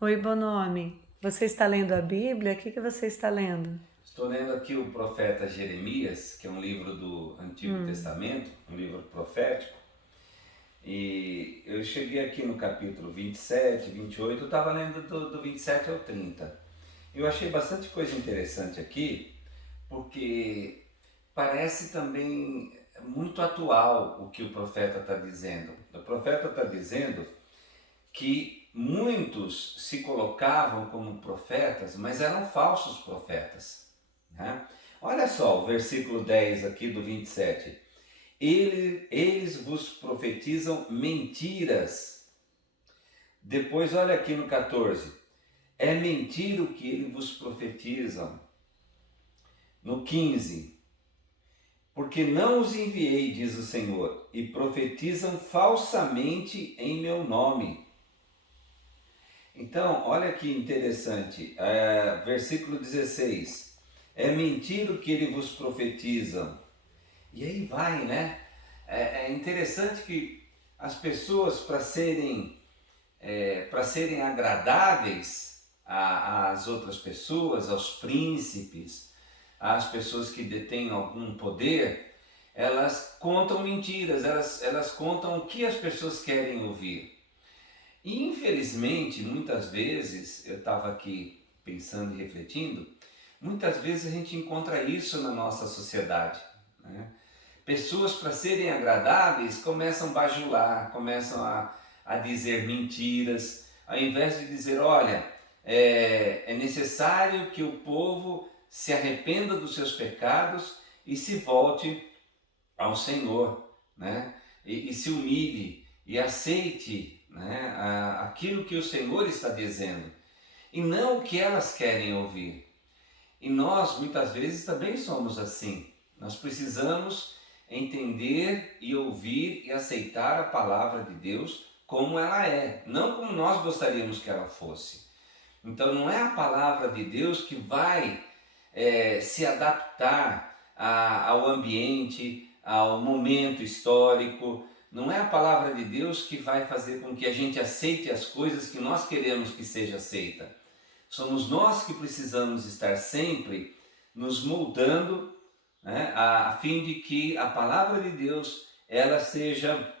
Oi, Bonomi. Você está lendo a Bíblia? O que você está lendo? Estou lendo aqui o profeta Jeremias, que é um livro do Antigo Hum, Testamento, um livro profético, e eu cheguei aqui no capítulo 27, 28, eu estava lendo do 27 ao 30. Eu achei bastante coisa interessante aqui, porque parece também muito atual o que o profeta está dizendo. O profeta está dizendo que muitos se colocavam como profetas, mas eram falsos profetas, né? Olha só o versículo 10 aqui do 27. Eles vos profetizam mentiras. Depois, olha aqui no 14. É mentira o que eles vos profetizam. No 15. Porque não os enviei, diz o Senhor, e profetizam falsamente em meu nome. Então, olha que interessante, versículo 16. É mentira o que eles vos profetizam. E aí vai, né? É interessante que as pessoas, para serem agradáveis às outras pessoas, aos príncipes, às pessoas que detêm algum poder, elas contam mentiras, elas contam o que as pessoas querem ouvir. E infelizmente, muitas vezes, eu estava aqui pensando e refletindo, muitas vezes a gente encontra isso na nossa sociedade, né? Pessoas, para serem agradáveis, começam a bajular, começam a dizer mentiras, ao invés de dizer, olha, é necessário que o povo se arrependa dos seus pecados e se volte ao Senhor, né? E se humilhe e aceite, né, aquilo que o Senhor está dizendo e não o que elas querem ouvir. E nós muitas vezes também somos assim. Nós precisamos entender e ouvir e aceitar a palavra de Deus como ela é, não como nós gostaríamos que ela fosse. Então não é a palavra de Deus que vai se adaptar ao ambiente, ao momento histórico. Não é a palavra de Deus que vai fazer com que a gente aceite as coisas que nós queremos que seja aceita. Somos nós que precisamos estar sempre nos moldando, né, a fim de que a palavra de Deus ela seja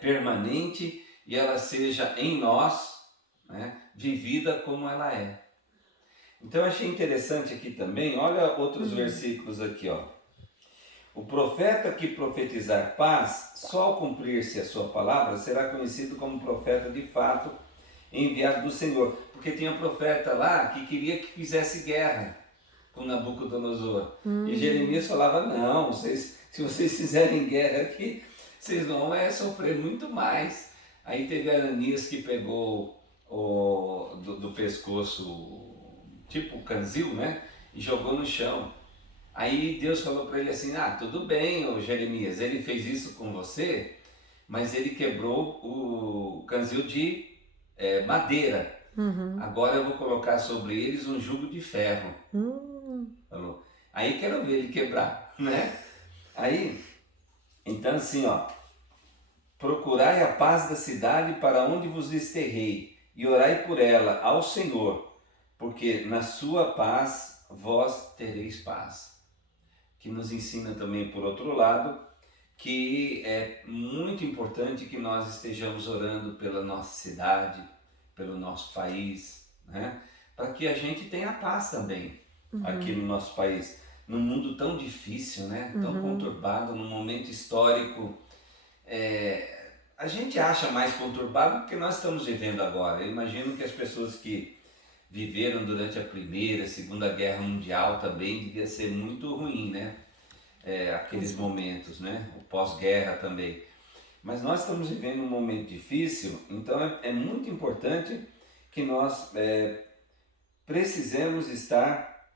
permanente e ela seja em nós, né, vivida como ela é. Então eu achei interessante aqui também, olha outros hum. versículos aqui, ó. O profeta que profetizar paz, só ao cumprir-se a sua palavra, será conhecido como profeta de fato, enviado do Senhor. Porque tinha profeta lá que queria que fizesse guerra com Nabucodonosor. E Jeremias Hum, falava, não, se vocês fizerem guerra aqui, vocês vão sofrer muito mais. Aí teve Ananias que pegou do pescoço, tipo canzil, né? E jogou no chão. Aí Deus falou para ele assim, tudo bem, ô Jeremias, ele fez isso com você, mas ele quebrou o canzil de madeira. uhum, Agora eu vou colocar sobre eles um jugo de ferro. hum, Falou. Aí quero ver ele quebrar, né? Aí, então assim, ó, procurai a paz da cidade para onde vos desterrei, e orai por ela ao Senhor, porque na sua paz vós tereis paz. Que nos ensina também, por outro lado, que é muito importante que nós estejamos orando pela nossa cidade, pelo nosso país, né? Para que a gente tenha paz também aqui no uhum, nosso país, num mundo tão difícil, né? Tão uhum. conturbado, num momento histórico. A gente acha mais conturbado porque nós estamos vivendo agora. Eu imagino que as pessoas que viveram durante a Primeira, Segunda Guerra Mundial também devia ser muito ruim, né? Com Aqueles certeza. momentos, né? O pós-guerra também. Mas nós estamos vivendo um momento difícil, então é muito importante que nós precisemos estar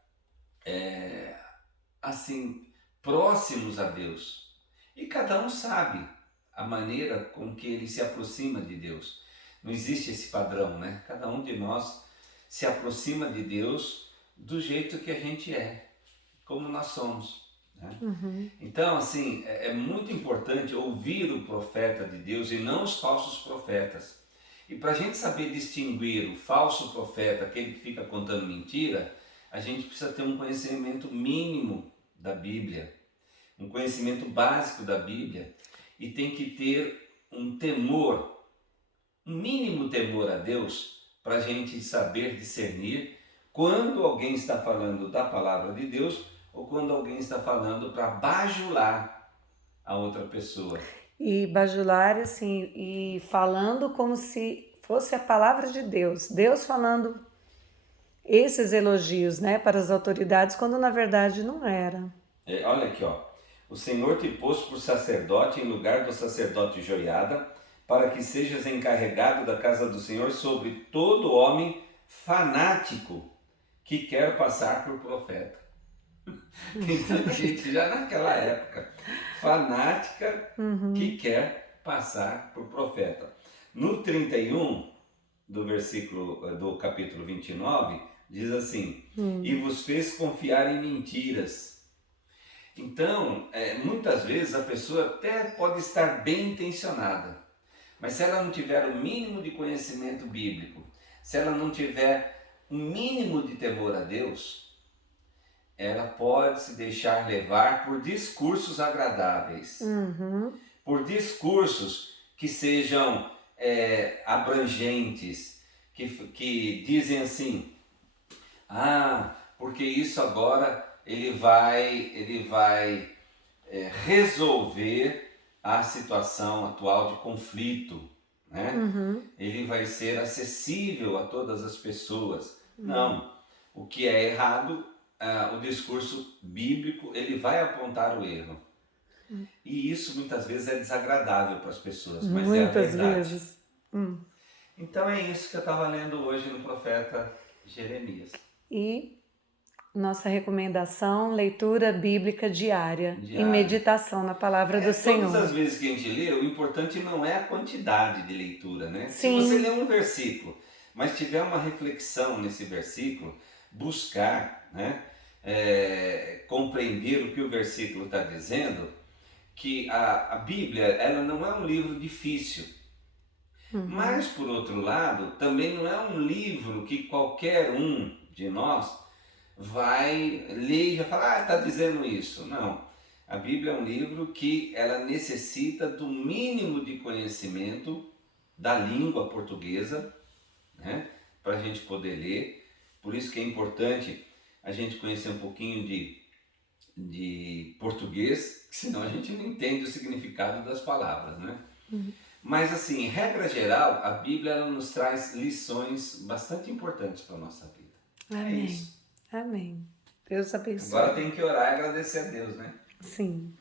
assim próximos a Deus. E cada um sabe a maneira com que ele se aproxima de Deus. Não existe esse padrão, né? Cada um de nós se aproxima de Deus do jeito que a gente é, como nós somos, né? Uhum, Então, assim, é muito importante ouvir o profeta de Deus e não os falsos profetas. E para a gente saber distinguir o falso profeta, aquele que fica contando mentira, a gente precisa ter um conhecimento mínimo da Bíblia, um conhecimento básico da Bíblia, e tem que ter um temor, um mínimo temor a Deus, para a gente saber discernir quando alguém está falando da palavra de Deus ou quando alguém está falando para bajular a outra pessoa. E bajular, assim, e falando como se fosse a palavra de Deus. Deus falando esses elogios, né, para as autoridades, quando na verdade não era. Olha aqui, ó. O Senhor te pôs por sacerdote em lugar do sacerdote Joiada, para que sejas encarregado da casa do Senhor sobre todo homem fanático que quer passar por profeta. Então, gente, já naquela época, fanática que quer passar por profeta. No 31 do versículo do capítulo 29, diz assim: e vos fez confiar em mentiras. Então, muitas vezes a pessoa até pode estar bem intencionada, mas se ela não tiver o mínimo de conhecimento bíblico, se ela não tiver um mínimo de temor a Deus, ela pode se deixar levar por discursos agradáveis, por discursos que sejam abrangentes, que dizem assim: ah, porque isso agora ele vai resolver a situação atual de conflito, né? Ele vai ser acessível a todas as pessoas. Não, o que é errado, o discurso bíblico, ele vai apontar o erro. E isso muitas vezes é desagradável para as pessoas, mas é a Muitas verdade. vezes. Então é isso que eu estava lendo hoje no profeta Jeremias. E nossa recomendação, leitura bíblica diária e meditação na palavra do Senhor. Todas as vezes que a gente lê, o importante não é a quantidade de leitura, né? Sim. Se você lê um versículo, mas tiver uma reflexão nesse versículo, buscar, né, compreender o que o versículo está dizendo, que a Bíblia, ela não é um livro difícil, mas por outro lado, também não é um livro que qualquer um de nós vai ler e já falar, está dizendo isso. Não, a Bíblia é um livro que ela necessita do mínimo de conhecimento da língua portuguesa, né, para a gente poder ler. Por isso que é importante a gente conhecer um pouquinho de português, senão a gente não entende o significado das palavras, né? Mas assim, em regra geral, a Bíblia ela nos traz lições bastante importantes para a nossa vida. Amém. É isso. Amém. Deus abençoe. Agora tem que orar e agradecer a Deus, né? Sim.